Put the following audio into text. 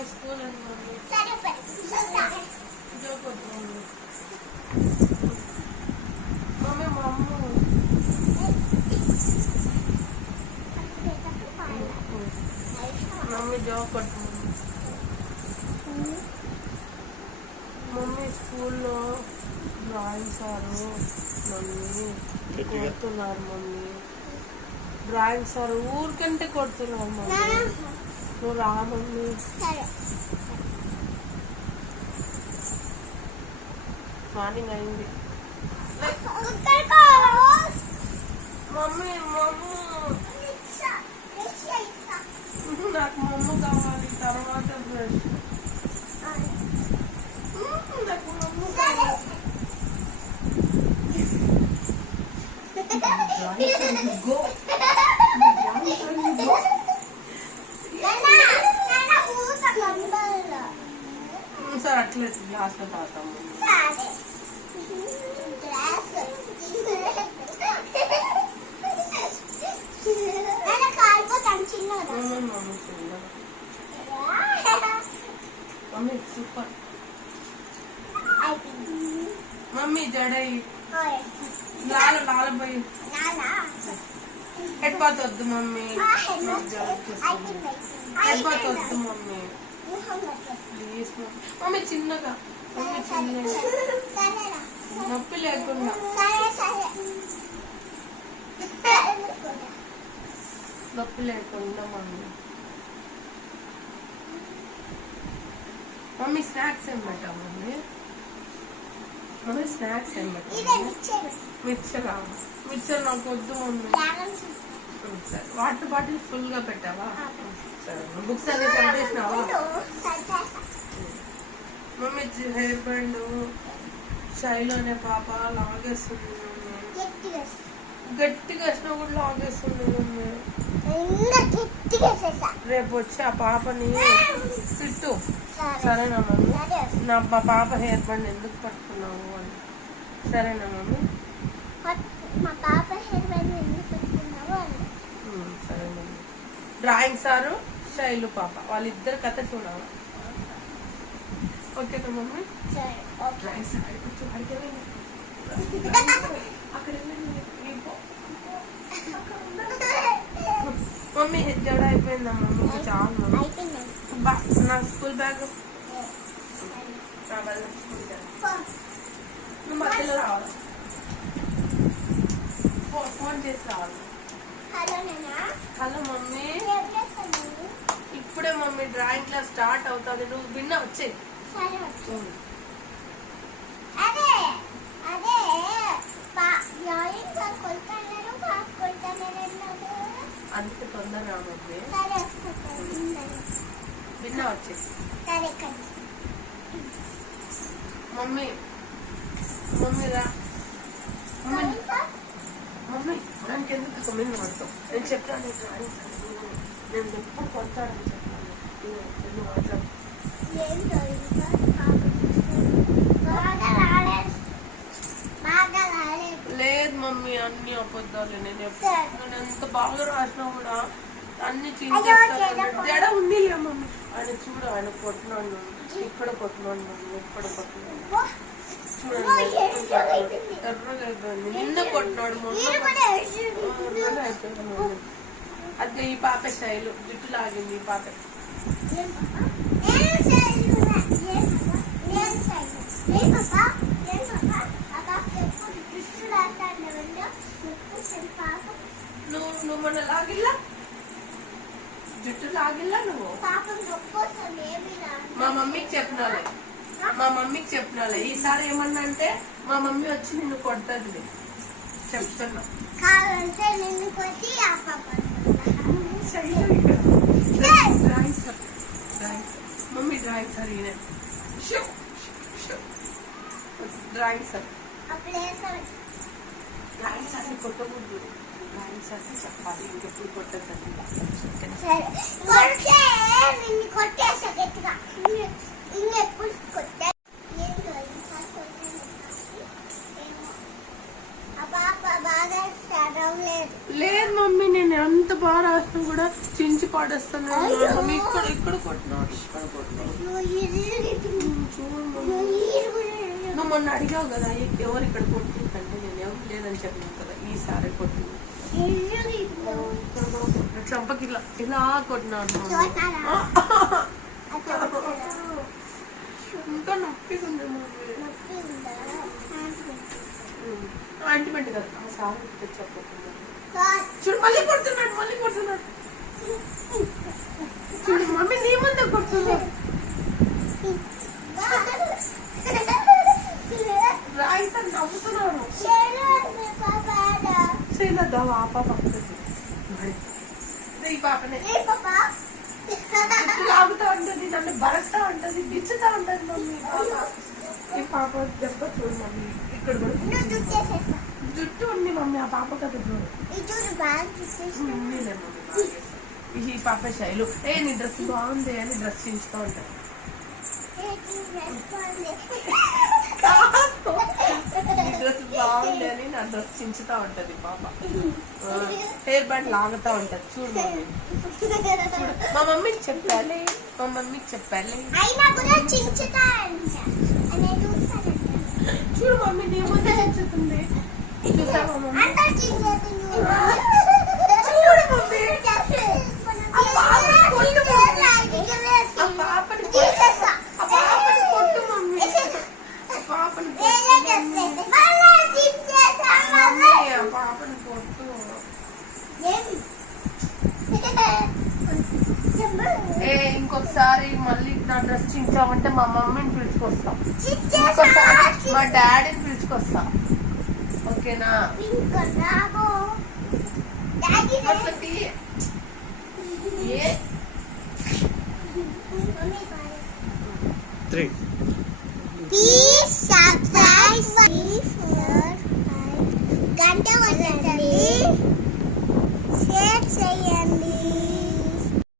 Mummy school అని mummy mummy మా అమ్మ మమ్మీ జాబ్ కొట్టు మమ్మీ స్కూల్లో డ్రాయింగ్ సారు మమ్మీ కొడుతున్నారు మమ్మీ డ్రాయింగ్ సార్ ఊరికంటే కొడుతున్నారు మమ్మీ నువ్వు రా మమ్మీ మార్నింగ్ అయింది మమ్మీ నాకు మమ్మ కావాలి తర్వాత బ్రష్ నాకు మమ్మ కావాలి సార్ అట్లేదు గ్లాస్ లో తాగుతాము మమ్మీ సూపర్ మమ్మీ జడై లాల పోయి హెడ్ బాత్ వద్దు మమ్మీ హెడ్ బాత్ వద్దు మమ్మీ ప్లీజ్ మమ్మీ చిన్నగా మమ్మీ చిన్నగా నొప్పి లేకుండా నొప్పి లేకుండా మమ్మీ మమ్మీ స్నాక్స్ ఏం పెట్టావు మమ్మీ మమ్మీ స్నాక్స్ ఏం పెట్టావు మిక్చర్ నాకు వద్దు మమ్మీ వాటర్ బాటిల్ ఫుల్ గా పెట్టావా బుక్స్ అన్ని చదివేసినావా మమ్మీ హెయిర్ బ్యాండ్ శైలు అనే పాప లాగేస్తుంది గట్టిగా వేసినా కూడా లాగేస్తుంది మమ్మీ రేపు వచ్చి ఆ పాపని తిట్టు సరేనా మమ్మీ మా పాప హెయిర్ బ్యాండ్ ఎందుకు పట్టుకున్నావు అని సరేనా మమ్మీ సరే మమ్మీ డ్రాయింగ్ సారు శైలు పాప వాళ్ళిద్దరు కథ చూడాలి ఓకేనా మమ్మీ డ్రాయింగ్ సార్ అక్కడ మమ్మీ జడ అయిపోయిందా మమ్మీ చాలా నా స్కూల్ బ్యాగ్ రావాలి నువ్వు మధ్యలో రావాలి ఫోన్ చేసి రావాలి హలో మమ్మీ ఇప్పుడే మమ్మీ డ్రాయింగ్ క్లాస్ స్టార్ట్ అవుతుంది నువ్వు విన్నా వచ్చేది అందుకే తొందరగా మమ్మీ విన్నా వచ్చేది మమ్మీ మమ్మీ రా మమ్మీ మమ్మీ దానికి ఎందుకు కమెంట్ పడతావు నేను చెప్పాను నేను ఎప్పుడు కొడతాడని చెప్పాను మాట్లాడు లేదు మమ్మీ అన్ని అబద్ధాలు నేను ఎంత బాగా రాసినా కూడా అన్ని చించేస్తాను జడ ఉందిలే మమ్మీ ఆయన చూడు ఆయన కొట్టినాడు ఇక్కడ కొట్టినాడు మమ్మీ ఎక్కడ కొట్టినాడు చూడండి ఎర్రగా అయిపోయింది నిన్న కొట్టినాడు మొన్న అయిపోయింది మమ్మీ అదే ఈ పాప శైలు జుట్టు లాగింది ఈ పాప నువ్వు మొన్న లాగిల్లా జుట్టు లాగిల్లా నువ్వు మా మమ్మీకి చెప్పినాలే ఈసారి ఏమన్నా అంటే మా మమ్మీ వచ్చి నిన్ను కొడుతుంది చెప్తున్నా మమ్మీ డ్రాయింగ్ సార్ ఈయన డ్రాయింగ్ సార్ డ్రాయింగ్ సార్ని కొట్టకూడదు డ్రాయింగ్ సార్ని చెప్పాలి ఇంకెప్పుడు కొట్టద్దండి లేదు మమ్మీ నేను ఎంత బాగా రాసినా కూడా చించి పడేస్తున్నాడు మమ్మీ. ఇక్కడ ఇక్కడ కొట్టినాడు, ఇక్కడ కొట్టినాడు. చూడు నువ్వు మొన్న అడిగావు కదా ఎవరు ఇక్కడ కొట్టిందంటే నేను ఎవరు లేదని చెప్పినాను కదా, ఈసారి కొట్టింది. చంపకి ఇలా ఇలా కొట్టినాడు. ఇంకా నొప్పిగా ఉంది మమ్మీ. ఆంటిమెంట్ కదా సార్ చెప్పకుండా. చూడు మళ్ళీ కొడుతున్నాడు, మళ్ళీ కొడుతున్నాడు. చూడు మమ్మీ నీ ముందే కొడుతున్నాడు. రాయిత నవ్వుతున్నాడు. చేయలేదా ఆ పాప ఈ పాపనే లాగుతా ఉంటుంది, నన్ను బరస్తా ఉంటుంది, బిచ్చుతా ఉంటుంది మమ్మీ. ఈ పాప దెబ్బ చూడు మమ్మీ. ఇక్కడ కూడా జుట్టు ఉంది మమ్మీ ఆ పాప కదా చూడు. ఈ పాప శైలు నీ డ్రెస్ బాగుంది అని డ్రెస్ చించుతూ ఉంటాను. డ్రెస్ బాగుంది అని నా డ్రెస్ చించుతా ఉంటది పాప. హెయిర్ బ్యాండ్ లాగుతా ఉంటది. చూడు మమ్మీ, చూడు మా మమ్మీకి చెప్పాలి, మా మమ్మీకి చెప్పాలి. చూడు మమ్మీ నీ ముందే చించుతుంది. చూసావా మమ్మీ? చూడు మమ్మీ ఆ పాపని కొట్టు మమ్మీ. ఆ పాపని కొట్టు మమ్మీ. ఆ పాపని కొట్టు. ఇంకొకసారి మళ్ళీ నా డ్రెస్ చించామంటే మా మమ్మీని పిలుచుకొస్తా, మా డాడీని పిలుచుకొస్తా. ఓకేనా? ఏ